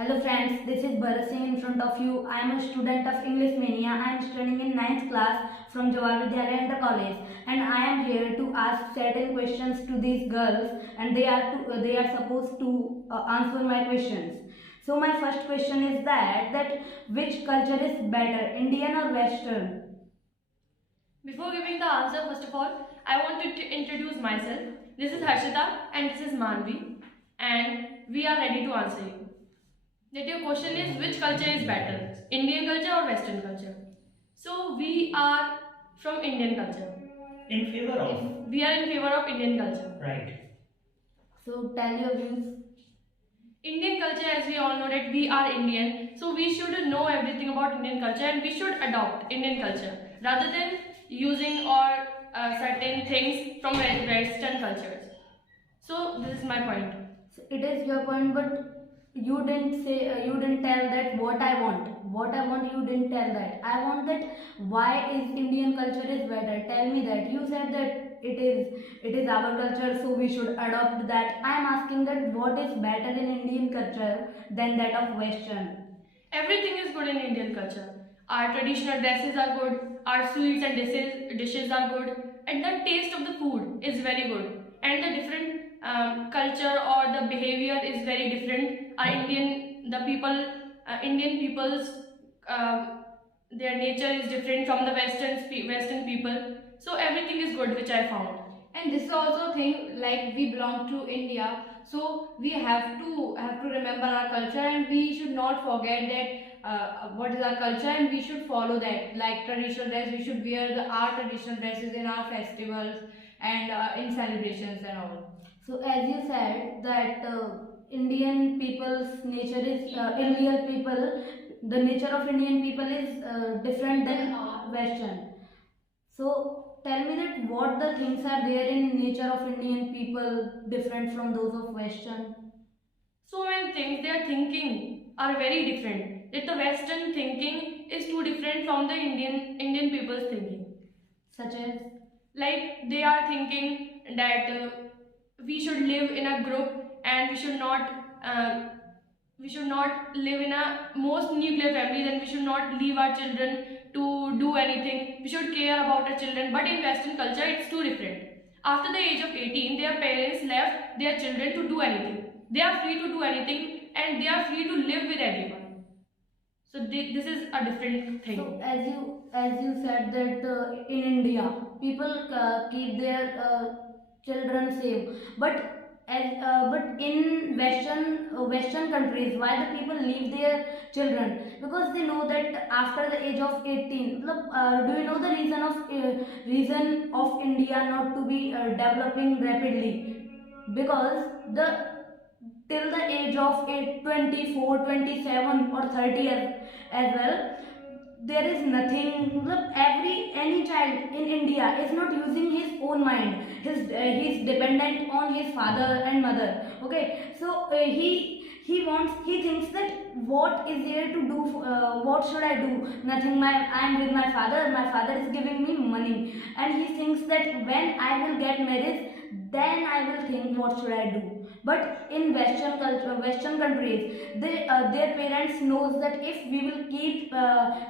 Hello friends, this is Bharat Singh in front of you. I am a student of English Mania. I am studying in 9th class from Jawahar Vidyalaya Inter College, and I am here to ask certain questions to these girls, and they are supposed to answer my questions. So my first question is that which culture is better, Indian or Western? Before giving the answer, first of all, I want to introduce myself. This is Harshita and this is Manvi, and we are ready to answer you. That your question is which culture is better, Indian culture or Western culture? So we are from Indian culture. In favor of. We are in favor of Indian culture. Right. So tell your views. Indian culture, as we all know that we are Indian, so we should know everything about Indian culture and we should adopt Indian culture rather than using or certain things from Western cultures. So this is my point. So it is your point, but you didn't say you didn't tell that what I want. What I want, you didn't tell that. I want that why is Indian culture is better. Tell me that. You said that it is our culture, so we should adopt that. I am asking that what is better in Indian culture than that of Western. Everything is good in Indian culture. Our traditional dresses are good, our sweets and dishes are good, and the taste of the food is very good. And the different culture or the behavior is very different. Our Indian people's their nature is different from the Western people. So everything is good, which I found. And this is also thing like we belong to India, so we have to remember our culture, and we should not forget that what is our culture, and we should follow that. Like traditional dress, we should wear our traditional dresses in our festivals and in celebrations and all. So as you said that Indian people's nature is Indian people, the nature of Indian people is different than Western. So tell me that what the things are there in nature of Indian people different from those of Western. So many things, their thinking are very different. That the Western thinking is too different from the Indian people's thinking. Such as? Like they are thinking that we should live in a group and we should not live in a most nuclear families, and we should not leave our children to do anything. We should care about our children. But in Western culture, it's too different. After the age of 18, their parents left their children to do anything. They are free to do anything and they are free to live with everyone. So this is a different thing. So as you said that in India people keep their children safe, but in Western countries, why the people leave their children? Because they know that after the age of 18, do you know the reason of India not to be developing rapidly? Because the till the age of 24, 27 or 30 as well, there is nothing. Any child in India is not using his own mind. He's dependent on his father and mother. Okay, so he thinks that what is there to do, what should I do? Nothing. I am with my father is giving me money, and he thinks that when I will get married, then I will think what should I do. But in Western culture, Western countries, their parents knows that if we will keep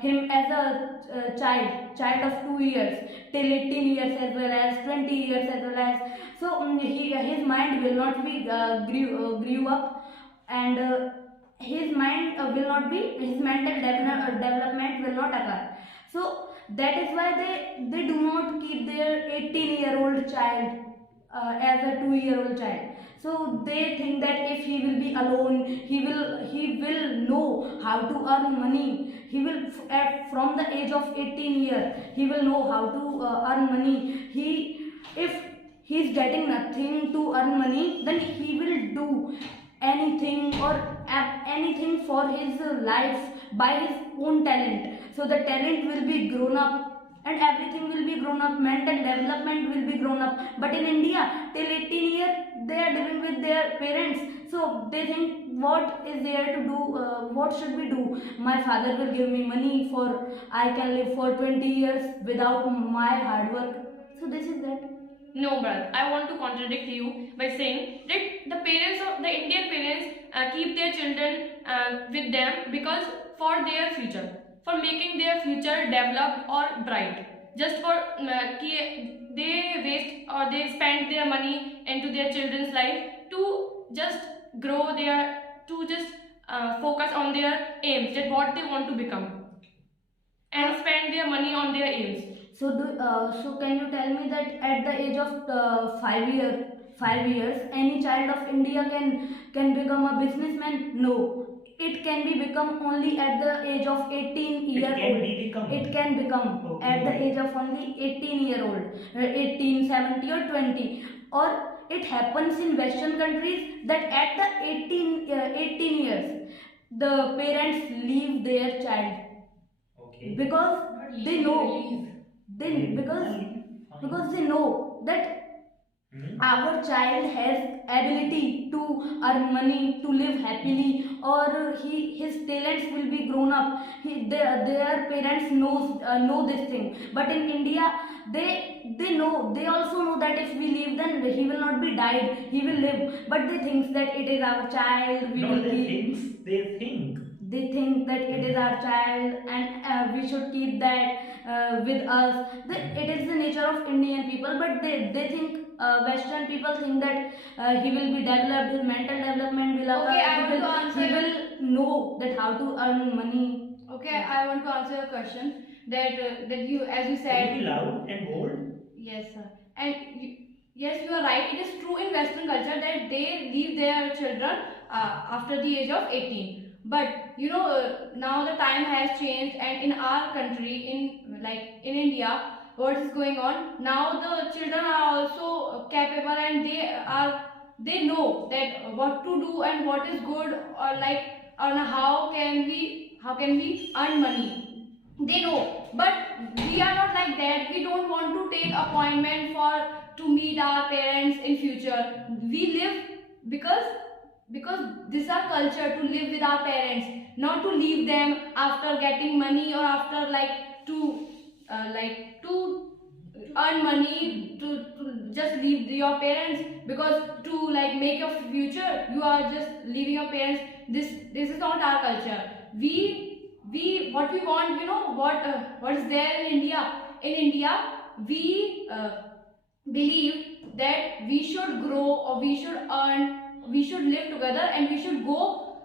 him as a child of 2 years till 18 years as well as 20 years as well as, so his mind will not be grew up, and his mental development will not occur. So that is why they do not keep their 18-year-old child as a 2-year-old child. So they think that if he will be alone, he will know how to earn money. He will from the age of 18 years he will know how to earn money. If he is getting nothing to earn money, then he will do anything or anything for his life by his own talent. So the talent will be grown up and everything will be grown up, mental development will be grown up. But in India, till 18 years they are living with their parents, so they think what is there to do, what should we do? My father will give me money for I can live for 20 years without my hard work. So this is that. No, brother. I want to contradict you by saying that the Indian parents keep their children with them because for their future, for making their future developed or bright. Just for they waste or they spend their money into their children's life to just grow their, to just focus on their aims, that what they want to become, and spend their money on their aims. So can you tell me that at the age of 5 years, any child of India can become a businessman? No, it can be become only at the age of 18 year old. It can become at the age of only 18-year-old, 18, 17 or 20. Or it happens in Western countries that at the 18 years, the parents leave their child because they know because they know that our child has ability to earn money, to live happily, or his talents will be grown up. Their parents know this thing. But in India, they also know that if we leave, then he will not be died, he will live. But they think that it is our child. They think that it is our child, and we should keep that with us. It is the nature of Indian people, but they think Western people think that he will be developed, his mental development will Okay, I occur, want to he answer. will know that how to earn money. Okay, I want to answer your question that you, as you said. loud and bold. Yes, sir. And yes, you are right. It is true in Western culture that they leave their children after the age of 18. But now the time has changed, and in our country, in India, what is going on now? The children are also capable, and they know that what to do and what is good, or on how can we earn money. They know, but we are not like that. We don't want to take appointment to meet our parents in future. We live because this is our culture, to live with our parents, not to leave them after getting money, or after to earn money, to just leave your parents, because to make your future you are just leaving your parents. This is not our culture. We what we want, what is there in India. In India, we believe that we should grow, or we should earn, we should live together, and we should grow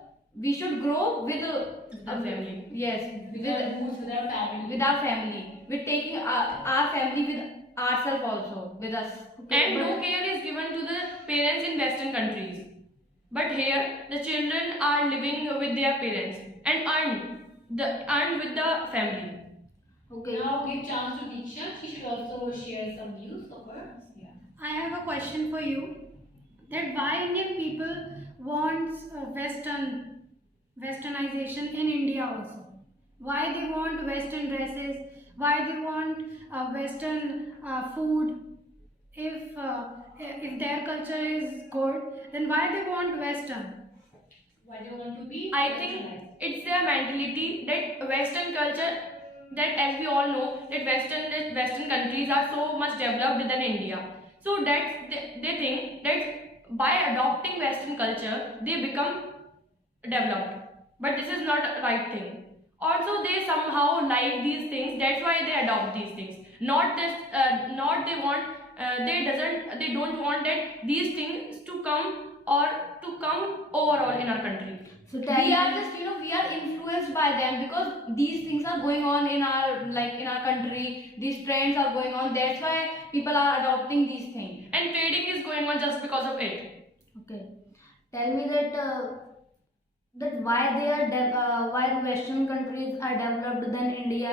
with A family. yes, with our family. with our family, with taking our family with ourselves also with us. And no care is given to the parents in Western countries. But here, the children are living with their parents and earn with the family. Okay. Now give chance to Diksha. She should also share some views of hers. Yeah. I have a question for you. That why Indian people wants westernization in India also? Why they want Western dresses? Why they want Western food? If their culture is good, then why they want Western? Why do you want to be? I think it's their mentality that Western culture, that as we all know, that Western countries are so much developed than India. So that they think that by adopting Western culture, they become developed. But this is not a right thing. Also, they somehow like these things. That's why they adopt these things. Not this. Not they want. They don't want that these things to come overall in our country. So We are just we are influenced by them, because these things are going on in our country. These trends are going on. That's why people are adopting these things. And trading is going on just because of it. Okay. Tell me that why they are why Western countries are developed than India.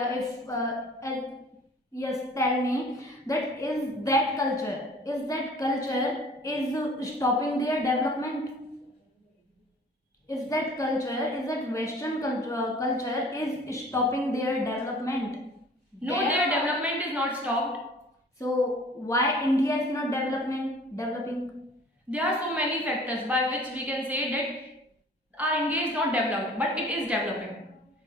Yes, tell me that that culture is stopping their development. Is that Western culture is stopping their development? No, their development is not stopped. So why India is not developing? There are so many factors by which we can say that our India is not developed, but it is developing.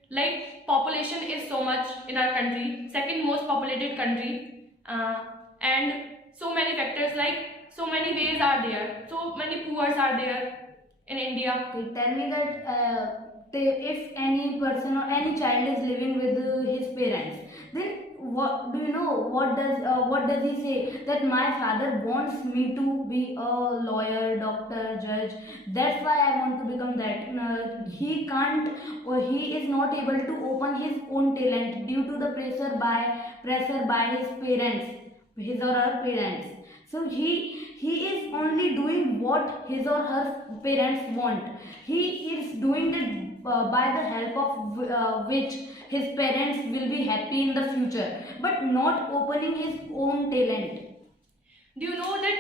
Like population is so much in our country, second most populated country, and so many factors, like so many ways are there, so many poors are there in India. Okay, tell me that if any person or any child is living with his parents, then what do you know, what does he say, that my father wants me to be a lawyer, doctor, judge, that's why I want to become that. He can't, or he is not able to open his own talent due to the pressure by his parents, his or her parents. So he is only doing what his or her parents want. He is doing it by the help of which his parents will be happy in the future, but not opening his own talent. Do you know that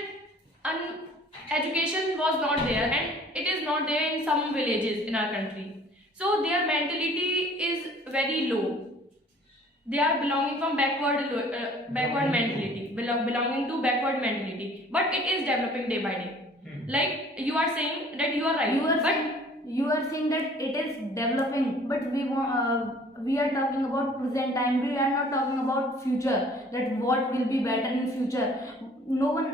education was not there, and it is not there in some villages in our country? So their mentality is very low. They are belonging from backward mentality, belonging to backward mentality. But it is developing day by day. Like you are saying that you are right, You are saying that it is developing, but we are talking about present time. We are not talking about future. That what will be better in future. No one.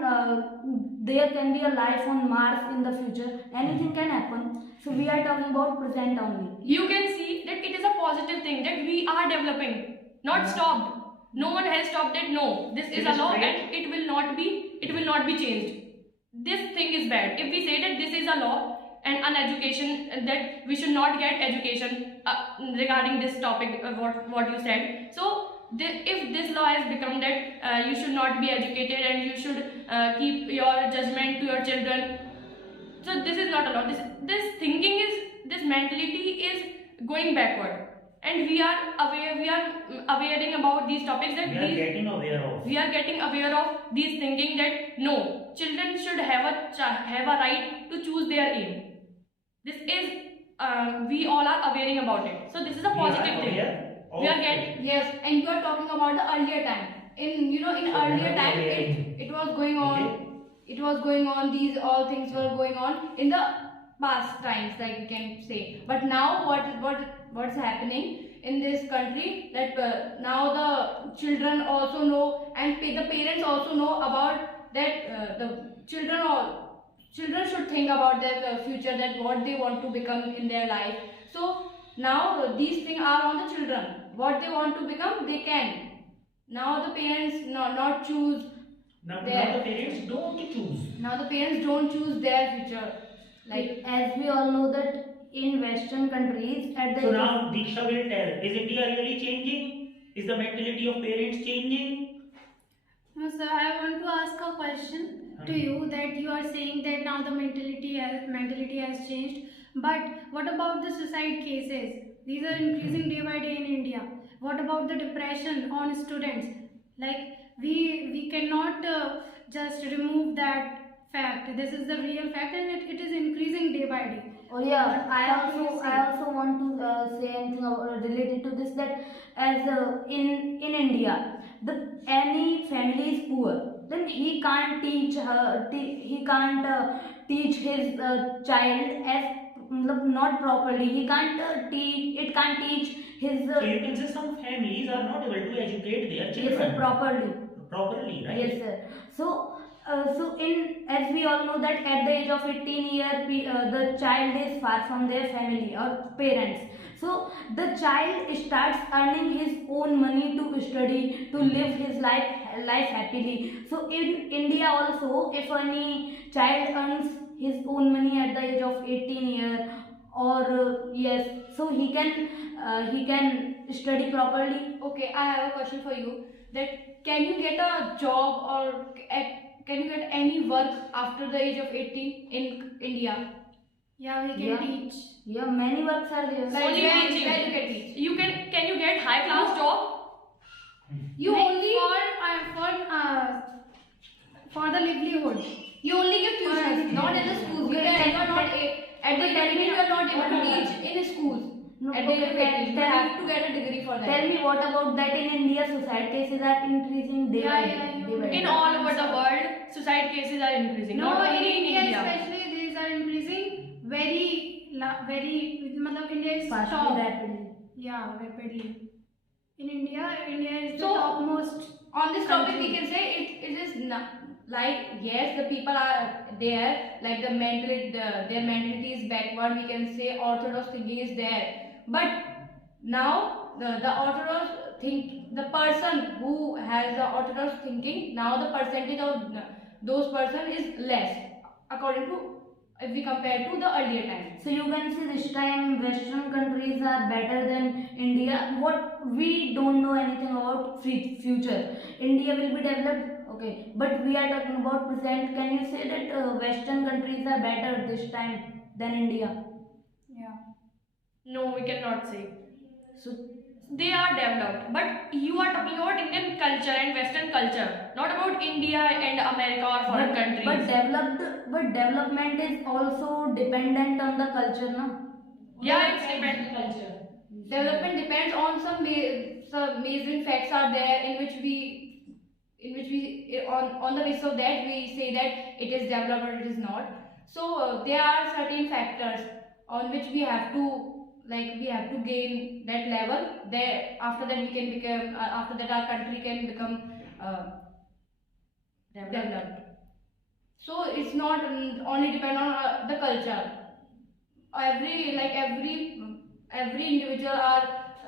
There can be a life on Mars in the future. Anything can happen. So we are talking about present only. you can see that it is a positive thing that we are developing, not stopped. No one has stopped it. No, this is a law and it will not be changed. This thing is bad. If we say that this is a law and an education, that we should not get education regarding this topic, what you said. So if this law has become that you should not be educated and you should keep your judgment to your children, so this is not a law. This thinking is, this mentality is going backward, and we are awareing about these topics, that We are getting aware of. we are getting aware of these thinking, that no, children should have a right to choose their aim. This is we all are awareing about it. So this is a positive thing. We are getting. Yes, and you are talking about the earlier time. In earlier time, it was going on. Okay. It was going on. These all things were going on in the past times, like we can say. But now, what's happening in this country? That now the children also know, and the parents also know about that. The children should think about their future, that what they want to become in their life. So now these things are on the children. What they want to become, they can. Now the parents not choose. Now the parents don't choose. Now the parents don't choose their future. Like as we all know that in Western countries at the So now Diksha will tell, is India really changing? Is the mentality of parents changing? No, sir, I want to ask a question to you, that you are saying that now the mentality has changed. But what about the suicide cases? These are increasing day by day in India. What about the depression on students? Like we cannot just remove that fact. This is the real fact, and it is increasing day by day. Oh yeah, What do you say? I also want to say anything related to this, that as in India, any family is poor, then he can't teach his child as not properly. He can't teach his So you can say some families are not able to educate their yes children sir, properly. properly, right? Yes, sir. So, as we all know that at the age of 18 years, the child is far from their family or parents. So, the child starts earning his own money to study, to live his life happily. So, in India also, if any child earns his own money at the age of 18 years, or yes, so he can study properly. Okay, I have a question for you. That can you get a job, or can you get any work after the age of 18 in India? Yeah, we can Yeah. teach. Yeah, many works are there. Like Only where teaching. you can teach? You can you get high class job? You Like only for the livelihood. you only give tuitions, not in the schools. You are not at the academy. You are not able to teach in schools. No, At the age of okay, 18, you tell have me- to get a degree for that. Tell me, what about that in India? Suicide cases are increasing day by Yeah, day. yeah, day by In day. all over the world, suicide cases are increasing. No, not in only India, in India. especially, these are increasing very. Matlab India is Fastly, top. rapidly. Yeah, rapidly. In India is the So- topmost. On this topic, Country. we can say it is like yes, the people are there, like their mentality is backward, we can say orthodox thinking is there, but now the orthodox think, the person who has the orthodox thinking, now the percentage of those person is less according to, if we compare to the earlier times. So you can see this time Western countries are better than India. What we don't know anything about future. India will be developed, okay, but we are talking about present. Can you say that Western countries are better this time than India? Yeah. No, we cannot say. So They are developed, but you are talking about Indian culture and Western culture, not about India and America or foreign countries. but development is also dependent on the culture, no? Yeah, it's Depends depend. on the culture. Development depends on some measuring facts are there in which we on the basis of that we say that it is developed or it is not. So there are certain factors on which we have to, like, we have to gain that level. There, after that we can become after that our country can become developed. So it's not only depend on the culture. Every individual are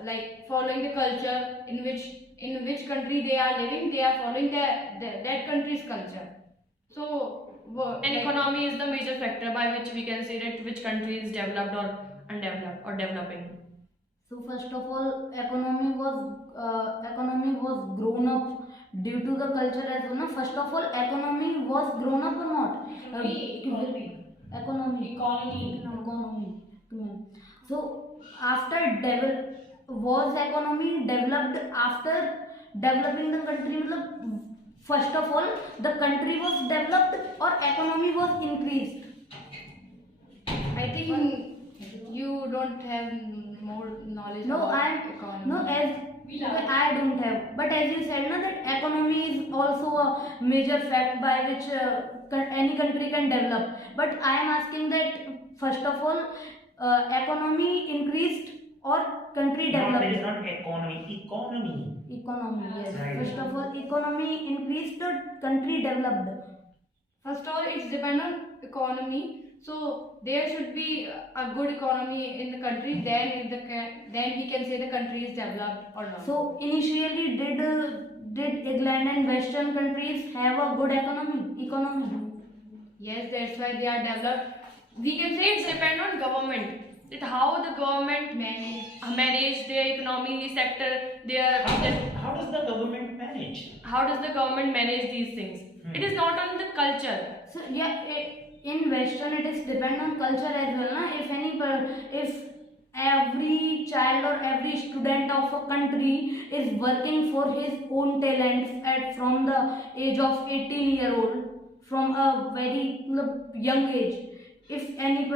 like following the culture in which country they are living, they are following that country's culture. So And economy is the major factor by which we can say that which country is developed or undeveloped or developing. So first of all, economy was grown up due to the culture as well. No? First of all, economy was grown up or not? Economy. Economy. Economy. Economy. So after was economy developed after developing the country? मतलब, first of all, the country was developed or economy was increased? I think you don't have more knowledge No, about economy. no, I don't have. But as you said, no, that economy is also a major fact by which any country can develop. But I am asking that first of all, economy increased or country No, developed? it is not economy. Economy. Economy, yes. Right. First of all, economy increased or country developed? First of all, it's depend on economy. So there should be a good economy in the country. Then we can say the country is developed or not. So initially, did England and Western countries have a good economy? Yes, that's why they are developed. We can say it's depend on government. That how the government manage their economy sector, How does the government manage? how does the government manage these things. It is not on the culture. So yeah, in Western it is depend on culture as well. Na? If every child or every student of a country is working for his own talents from the age of 18-year-old, from a very young age, if any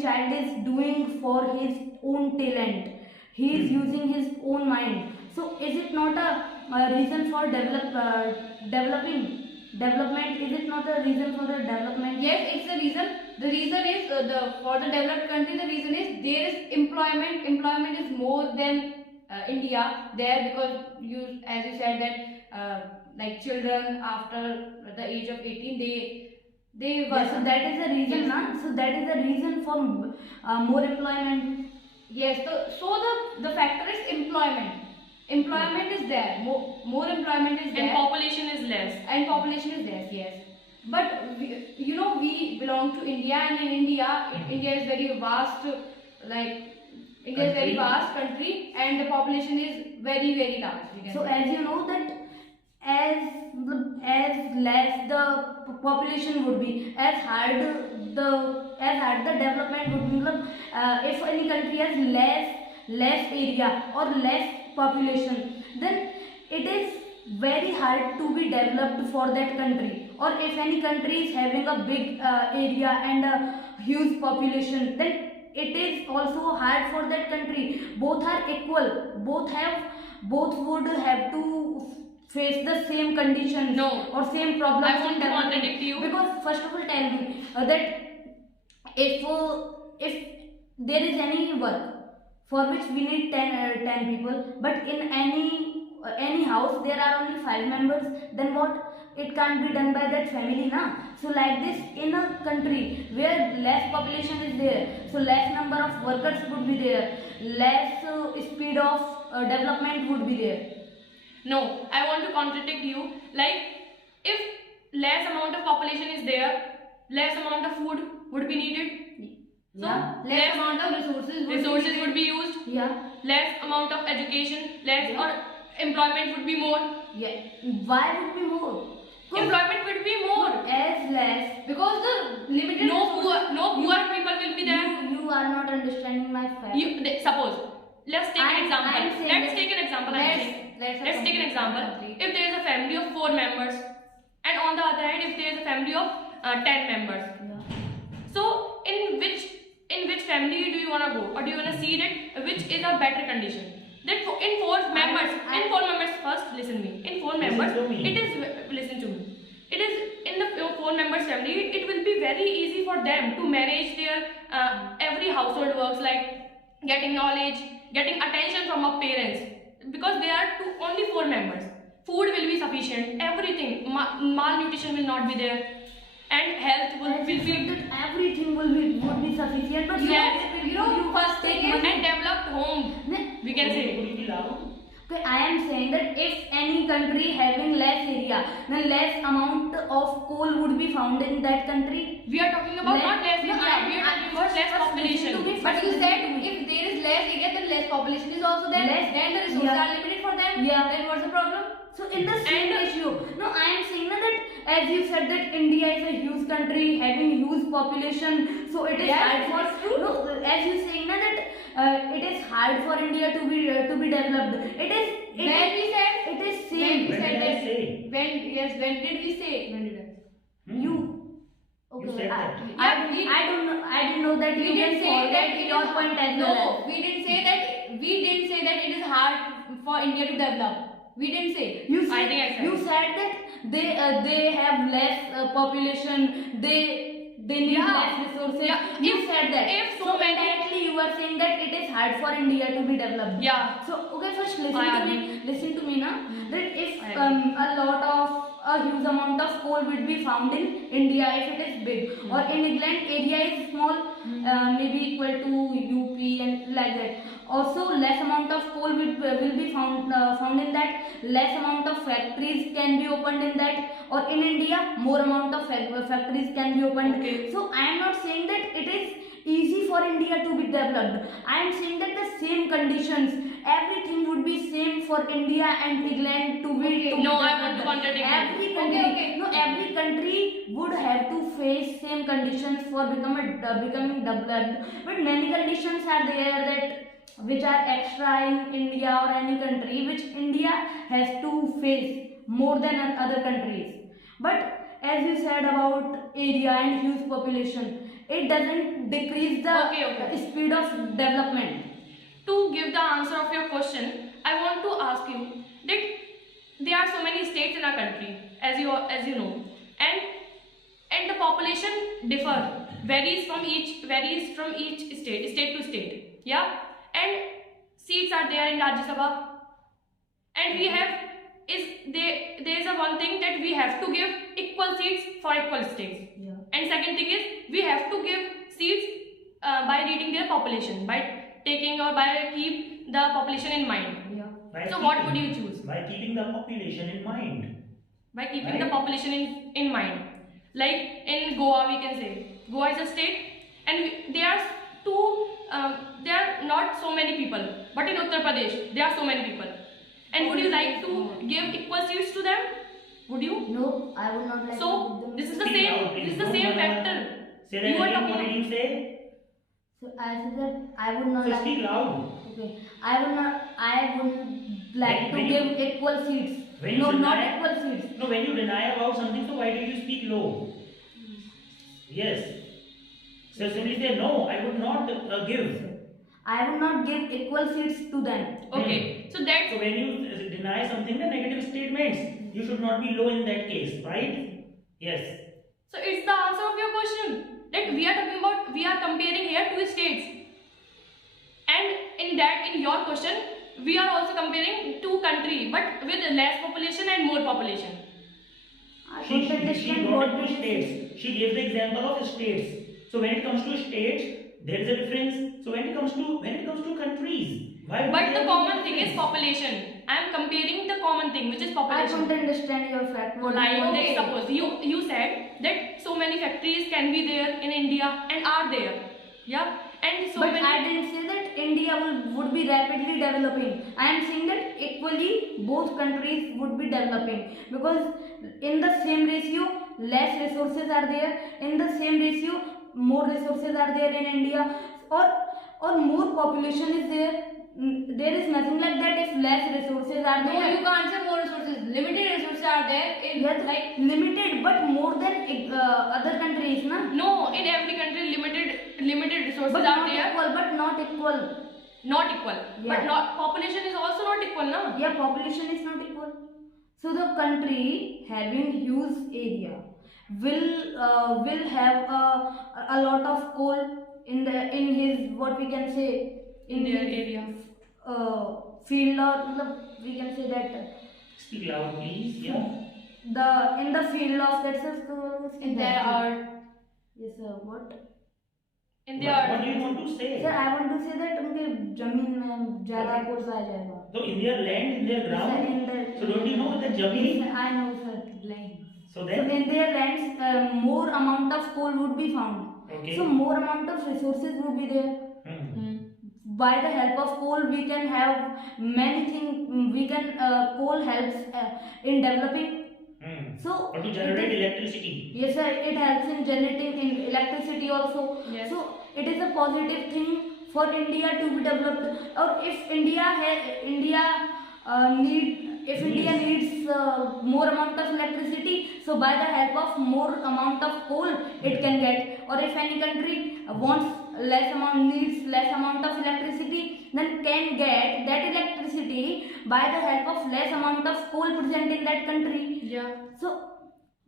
child is doing for his own talent, he is using his own mind. So is it not a reason for development? Is it not a reason for the development? Yes, it's the reason. The reason is for the developed country. The reason is there is employment. Employment is more than India there, because as you said that like children after the age of 18 they work. Yes, so that is the reason, Yes. na? So that is the reason for more employment. Yes, so the factor is employment. Employment is there. More employment is And there. population is less. And population is less, yes. But we belong to India, and in India is very vast, like India is very Country. vast country, and the population is very very large. We can So say. as you know that as less the population would be, as hard the development would be. If any country has less area or less population, then it is very hard to be developed for that country. Or if any country is having a big area and a huge population, then it is also hard for that country. Both are equal. Both would have to face the same conditions. No. Or same problems. I want in to development. contradict you. Because first of all, tell me that if there is any work for which we need 10 people, but in any house there are only 5 members, then what? it can't be done by that family, na. So like this, in a country where less population is there, so less number of workers would be there, less speed of development would be there. No, I want to contradict you. Like, if less amount of population is there, less amount of food would be needed. So Yeah. Less amount of resources would be used. Yeah. Less amount of education, less or employment would be more. Yeah. Why would be more? 'Cause Employment would be more. as less. because the limited No poor people will be there. You are not understanding my fact. Suppose, let's take an I'm example. saying Let's that- take an example. I'm saying. Let's take an example. Country. If there is a family of 4 members, and on the other hand, if there is a family of 10 members, Yeah. so in which family do you wanna go, or do you wanna see that which is a better condition? That in 4 members, first listen me. In 4 members, Listen to me. it is listen to me. It is in the 4 members family. It will be very easy for them to manage their every household works, like getting knowledge, getting attention from our parents, because there are only 4 members. Food will be sufficient, everything, malnutrition will not be there, and health will As be you said that everything would be sufficient, but Yes. you first take thing is- money. and developed home, we can say. Could you be loud? Okay, I am saying that if any country having less area, then less amount of coal would be found in that country. We are talking about not less No, area, we are talking about less population. listen to me, But you listen said to me. if there is less area, then less population is also there. Less- Then the resources yeah. are limited for them. Yeah. Then what's the problem? So in the same And- ratio, no, I am saying that as you said that India is a huge country having huge population, so it is Yes, hard for it's true. no, as you saying na that it is hard for India to be developed. It is When we said it is when same. we When said did I that say? when did we say? When did I? Hmm? You. You said that. I don't know. I didn't know that We you didn't can say that forget it your is point as no. well. We didn't say that. We didn't say that it is hard for India to develop. We didn't say. You I said, think I said. you said that they have less population. They need Yeah. less resources. Yeah. You If- said that. if so so many- indirectly you are saying that it is hard for India to be developed. Yeah. So okay, first listen I to me. agree. Listen to me now. That if I a huge amount of coal will be found in India, if it is big, or in England area is small, maybe equal to UP and like that. Also, less amount of coal will be found in that. Less amount of factories can be opened in that. Or in India, more amount of factories can be opened. Okay. So I am not saying that it is easy for India to be developed. I am saying that the same conditions, everything would be same for India and England to be. to be No, I developed. want to contradict you. Every country, Okay. no, every country would have to face same conditions for becoming developed. But many conditions are there that which are extra in India or any country, which India has to face more than other countries. But as you said about area and huge population, it doesn't decrease the Okay. speed of development. To give the answer of your question, I want to ask you that there are so many states in our country, as you know, and the population varies from each state to state. Yeah, and seats are there in Rajya Sabha, and there is a one thing that we have to give equal seats for equal states. Yeah. And second thing is we have to give seats by reading their population, by taking or by keep the population in mind. Yeah. By So what keeping- would you choose? By keeping the population in mind. By keeping the Right. population in mind. Like in Goa, we can say Goa is a state, and there are not so many people. But in Uttar Pradesh, there are so many people. And would you like to give equal seats to them? Would you? No, I would not like So to give them. this is the Speak same. loud, This is please. the Don't same wanna- factor. Say that You are again. What talking- did you say? So I said that I would not So like. speak loud. Okay, I would like to When you- give equal seats. when you No, not deny- equal seats. No, when you deny about something, so why do you speak low? Yes. So simply say no. I would not give. I would not give equal seats to them. Okay. So that's So when you deny something, the negative statements, you should not be low in that case, right? Yes. So it's the answer of your question. That we are talking about, we are comparing here two states. And in your question, we are also comparing two countries, but with less population and more population. don't she understand brought what it to this states. She gave the example of states. So when it comes to states, there is a difference. So when it comes to countries, why? But the common thing is population. I am comparing the common thing, which is I population. don't understand your fact. What Like, you let's suppose you said that so many factories can be there in India and are there, yeah, and so but many. I didn't say that India would be rapidly developing. I am saying that equally both countries would be developing, because in the same ratio less resources are there, in the same ratio more resources are there in India, or more population is there. There is nothing like that if less resources are No, there. you can't say more resources. Limited resources are there in Yes, like limited, but more than other countries, na? No, in every country limited resources But are not there, equal, but not equal. not equal. Yeah. But not population is also not equal, na? Yeah, population is not equal. So the country having huge area will have a lot of coal in his, what we can say, In their his, area. field, or we can say that Speak loud, please. Yeah. in the field of, that's a in there are yes sir, what In What their do you want to say? sir, I want to say that उनके जमीन में ज़्यादा course आ जाएगा. So in their land, in their ground. In the- So don't you know that Jamini? Yes, I know sir, land. So So then, in their lands, more amount of coal would be found. okay. So more amount of resources would be there. Hmm. By the help of coal, we can have many things. We can coal helps in developing. Hmm. So Or to generate electricity. yes sir, it helps in generating in electricity also. Yes. So it is a positive thing for India to be developed. Or if India needs more amount of electricity, so by the help of more amount of coal it can get. Or if any country needs less amount of electricity, then can get that electricity by the help of less amount of coal present in that country. yeah. So,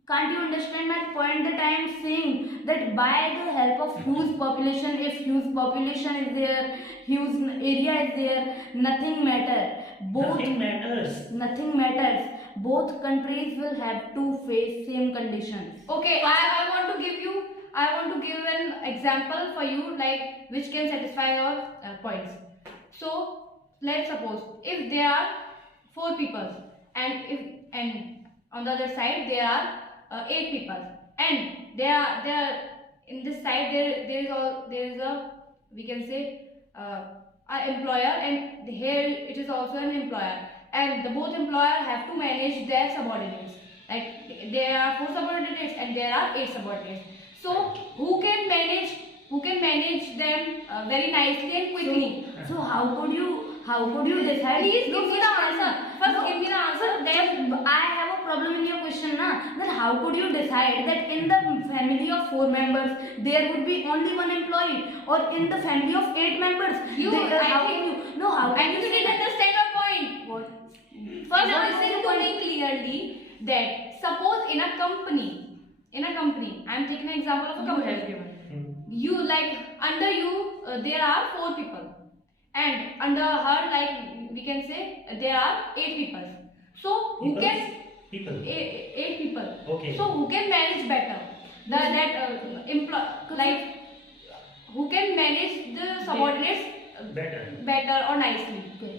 can't you understand my point that I am saying that by the help of huge population, if huge population is there, huge area is there, nothing matter. Nothing matters. Nothing matters. Both countries will have to face same conditions. okay. I want to give an example for you, like which can satisfy your points. So let's suppose if there are 4 people and on the other side there are 8 people, and there are in this side there is a, we can say, an employer, and here it is also an employer, and the both employer have to manage their subordinates. Like there are 4 subordinates and there are 8 subordinates. So who can manage them very nicely and quickly? So how could you decide? Please give me the answer. First, No. give me the answer. Then I have a problem in your question, na? Then how could you decide that in the family of 4 members there would be only one employee, or in the family of 8 members? How can you? No, how I can need you to say that? understand your point. What? First, What listen is to the me clearly that suppose in a company, I am taking an example of a You company. have given. Hmm. You, like under you there are 4 people, and under her, like we can say, there are 8 people. So who People? can People. 8 people? Okay. So who can manage better? Like who can manage the subordinates better or nicely? Okay.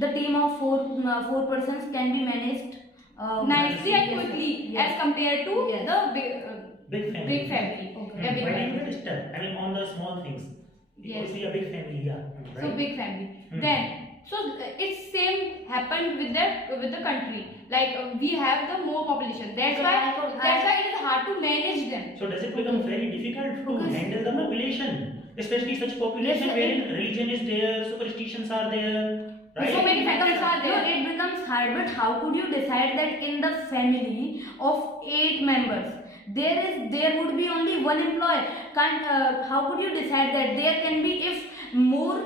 The team of four persons can be managed Nicely and yes, quickly, yes. as compared to Yes. the Big family. big family. Okay. Yeah, big Why do family. you get stuck? I mean, on the small things. Yes. Obviously, a big family, yeah. Right? So big family. Hmm. Then it's same happened with the country. Like we have the more population. That's So why it is hard to manage them. So does it become very difficult to Because- handle the population, especially such population Yes, wherein religion is there, superstitions are there, right? So many factors are there. No, it becomes hard, but how could you decide that in the family of 8 members there would be only one employee? How could you decide that there can be, if more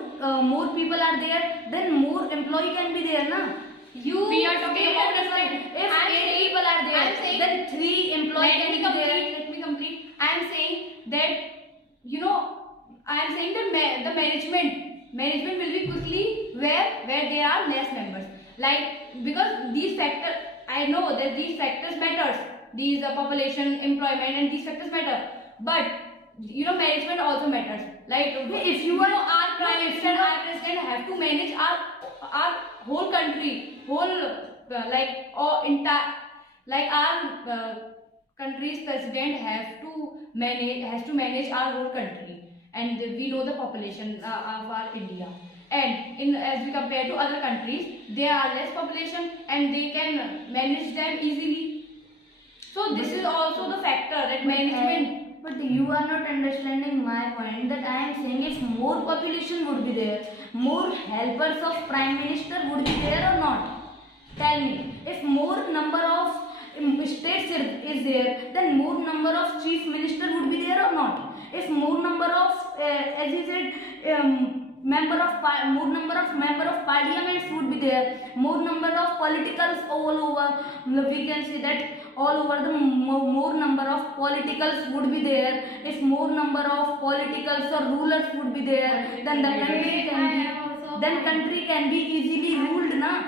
people are there, then more employee can be there, na? We are talking Eight about employee- the if I'm 8 saying- people are there, I'm saying- then 3 employees Let can me be complete. there. Let me complete. I am saying that I am saying that the management will be quickly where there are less members. Like because these factors, I know that these factors matters. These population, employment, and these factors matter. But management also matters. Like if you are our prime minister and our president have to manage our whole country, whole our country's president has to manage our whole country, and we know the population of our India. And as we compare to other countries, they are less population and they can manage them easily. So this is also the factor that management. But you are not understanding my point, that I am saying if more population would be there, more helpers of prime minister would be there or not? Tell me. If more number of states is there, then more number of chief minister would be there or not? If more number of, as you said, member of parliaments would be there, more number of politicals all over, we can say that all over the more number of politicals would be there. If more number of politicals or rulers would be there, then the country can be easily ruled na.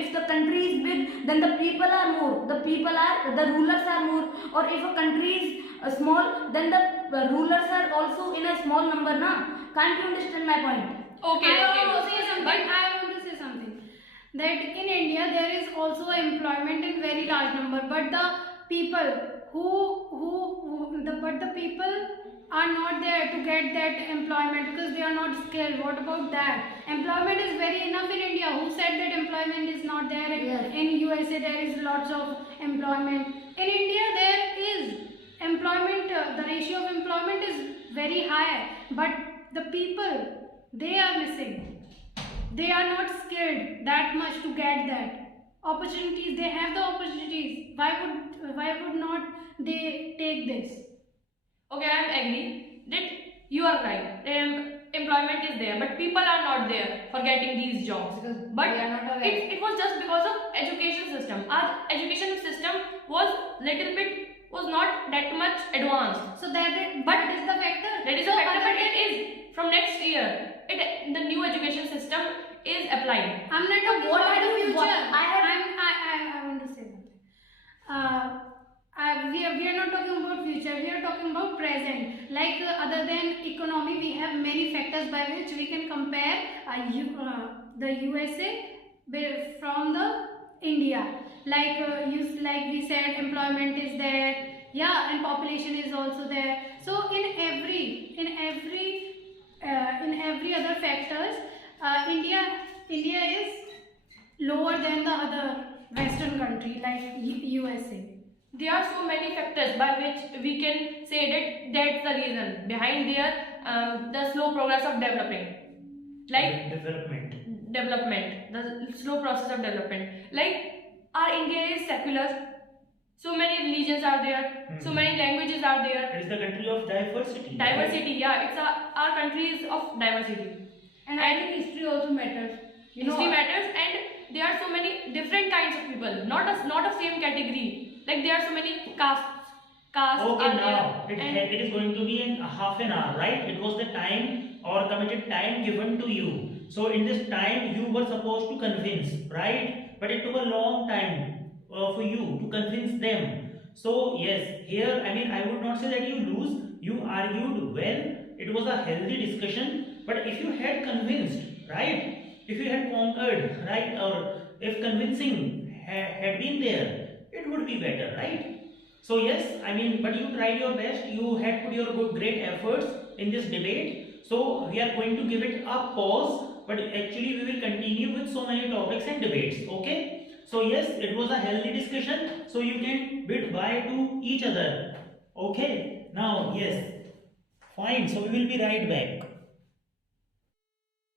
If the country is big, then the people are more, the rulers are more. Or if a country is small, then the rulers are also in a small number na. Can't you understand my point? Okay. I want to say something. That in India there is also employment in very large number, but the people the people are not there to get that employment because they are not skilled. What about that? Employment is very enough in India. Who said that employment is not there? Yes. In USA there is lots of employment. In India there is employment. The ratio of employment is very high, but the people, they are missing. They are not skilled that much to get that opportunities. They have the opportunities. Why would not they take this? Okay, I am agree that you are right. Employment is there, but people are not there for getting these jobs. Because But they are not aware. it was just because of education system. Our education system was not that much advanced. So that is the factor. That is a factor, but it is from next year. The new education system is applied. I'm not talking What about are the you- future. what- I want to say something. We are not talking about future. We are talking about present. Like other than economy, we have many factors by which we can compare the USA from the India. Like we said, employment is there. Yeah, and population is also there. So in every other factors, India is lower than the other Western country like USA. There are so many factors by which we can say that that's the reason behind the slow progress of developing. Like Development. the slow process of development. Like our India is secular. So many religions are there. So many languages are there. It is the country of diversity. Diversity, yeah, it's our country is of diversity. And I think history also matters. History matters, and there are so many different kinds of people, not a same category. Like there are so many castes Okay, are now there. it is going to be in half an hour, right? It was the time or committed time given to you. So in this time you were supposed to convince, right? But it took a long time for you to convince them. So yes, here I would not say that you lose. You argued well. It was a healthy discussion. But if you had convinced, right? If you had conquered, right? Or if convincing had been there, it would be better, right? So yes, but you tried your best. You had put your great efforts in this debate. So we are going to give it a pause, but actually we will continue with so many topics and debates. Okay? So yes, it was a healthy discussion. So you can bid bye to each other. Okay? Now yes, fine. So we will be right back.